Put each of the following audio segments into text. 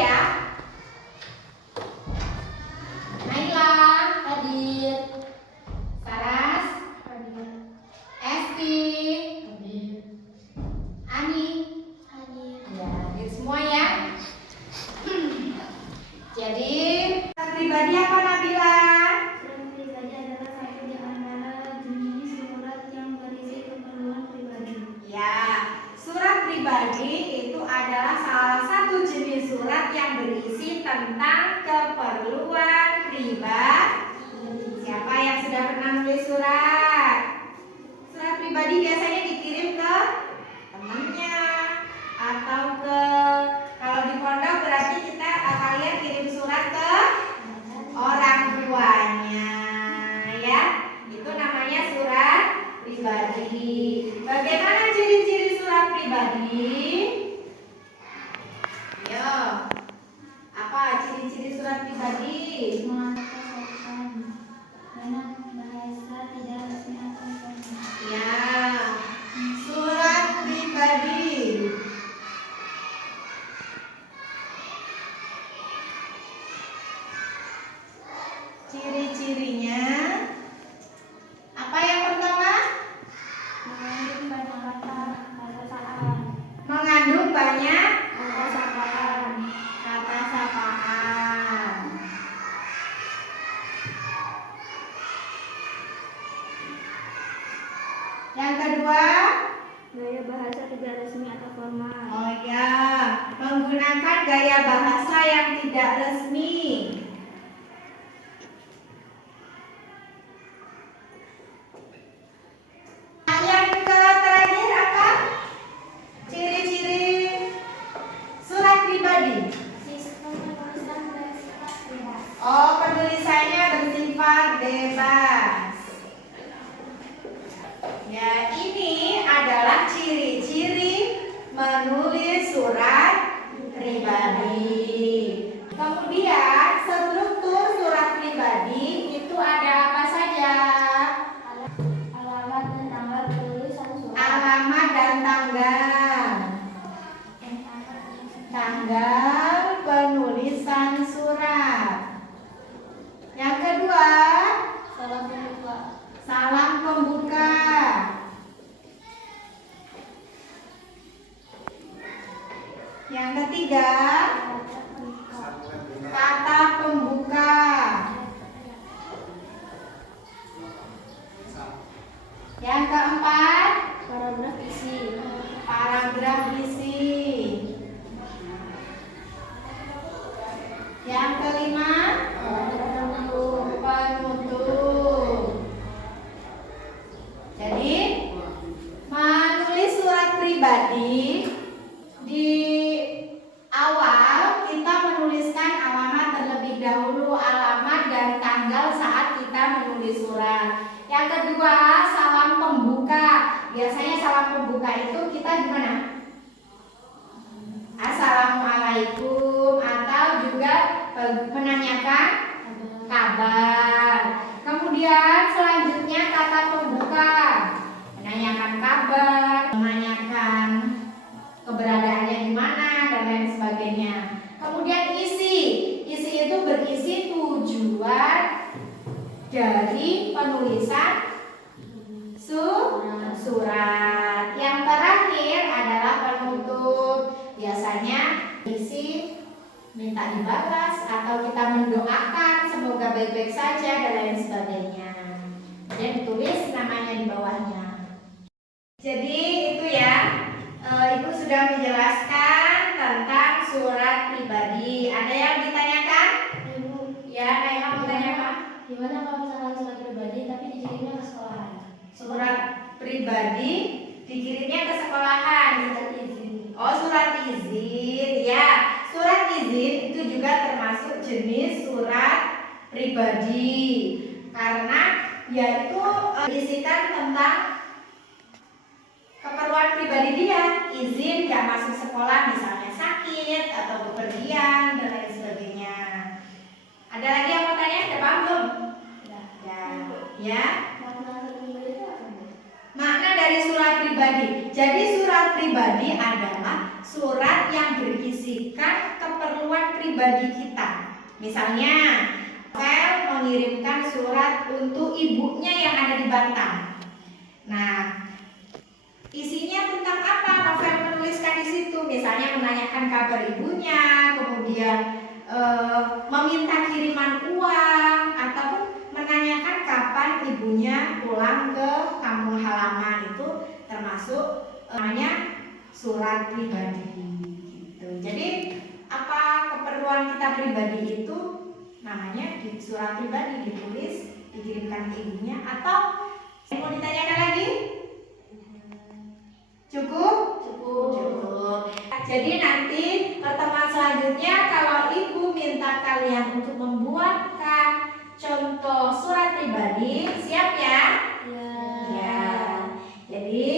ya. Naila hadir. Saras hadir. Esti hadir. Ani hadir. Ya, hadir semua ya. Jadi pribadi apa Nabila? Surat pribadi adalah satu di antara jenis surat yang berisi keperluan pribadi. Ya, surat pribadi itu adalah salah satu jenis surat yang berisi tentang keperluan pribadi. Siapa yang sudah pernah nulis surat? Surat pribadi biasanya dikirim ke temannya atau ke, kalau di pondok berarti kalian kirim surat ke orang tuanya, ya. Itu namanya surat pribadi. Bagaimana ciri-ciri surat pribadi? Ayo, apa ciri-ciri surat pribadi? Dengan bahasa tidak resmi atau formal. Ya, surat pribadi. Ciri-cirinya apa yang pertama? Mengandung banyak kata sapaan. Mengandung banyak Kata sapaan. kata sapaan. Yang kedua, Gaya bahasa tidak resmi atau formal. oh ya, menggunakan gaya bahasa yang tidak resmi. Yang terakhir apa? Ciri-ciri surat pribadi. Sistem penulisan bersifat bebas. Oh, penulisannya bersifat bebas. Ya, ini adalah ciri-ciri menulis surat pribadi. Kemudian, struktur surat pribadi itu ada apa saja? Alamat dan tanggal penulisan surat. Alamat dan tanggal penulisan surat. Yang kedua, Salam pembuka. salam pembuka. Yang ketiga, kata pembuka. Yang keempat, Paragraf isi. paragraf isi. Yang kelima, penutup. Jadi, menulis surat pribadi di awal kita menuliskan alamat terlebih dahulu, alamat dan tanggal saat kita menulis surat. Yang kedua, salam pembuka. Biasanya salam pembuka itu kita gimana? Assalamualaikum, atau juga menanyakan kabar. Kemudian selanjutnya kata pembuka, menanyakan kabar, menanyakan keberadaannya di mana dan lain sebagainya. Kemudian isi itu berisi tujuan dari penulisan surat. Yang terakhir adalah penutup. Biasanya isi minta dibalas atau kita mendoakan semoga baik-baik saja dan lain sebagainya. Dan ditulis namanya di bawahnya. Jadi itu ya, Ibu sudah menjelaskan tentang surat pribadi. Ada yang ditanyakan? Ibu, Ya, Naila mau tanya apa? gimana kalau misalkan surat pribadi tapi dikirimnya ke sekolahan? Surat pribadi dikirimnya ke sekolahan. Surat izin. Oh, surat izin. Ya, surat izin itu juga termasuk jenis surat pribadi. Karena yaitu berisikan tentang keperluan pribadi dia. Izin gak masuk sekolah, misalnya sakit atau bepergian dan lain sebagainya. Ada lagi yang mau tanya? Ada paham belum? Ya. Makna dari surat pribadi. Jadi surat pribadi adalah surat yang berisikan keperluan keperluan pribadi kita. Misalnya, Novel mengirimkan surat untuk ibunya yang ada di Batam. Nah, isinya tentang apa? Novel menuliskan di situ, misalnya menanyakan kabar ibunya, kemudian meminta kiriman uang, ataupun menanyakan kapan ibunya pulang ke kampung halaman. Itu termasuk namanya surat pribadi gitu. Jadi apa keperluan kita pribadi itu namanya di surat pribadi, ditulis, dikirimkan ke ibunya. Atau mau ditanyakan lagi? Cukup? Cukup. Jadi nanti pertemuan selanjutnya kalau ibu minta kalian untuk membuatkan contoh surat pribadi, siap ya? Ya. Jadi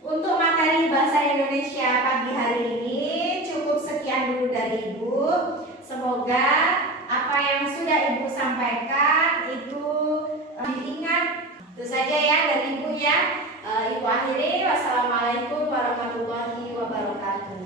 untuk materi bahasa Indonesia pagi hari ini cukup sekian dulu dari Ibu. Semoga apa yang sudah Ibu sampaikan itu diingat. Itu saja ya dari Ibu ya. Ibu akhiri, wassalamualaikum warahmatullahi wabarakatuh.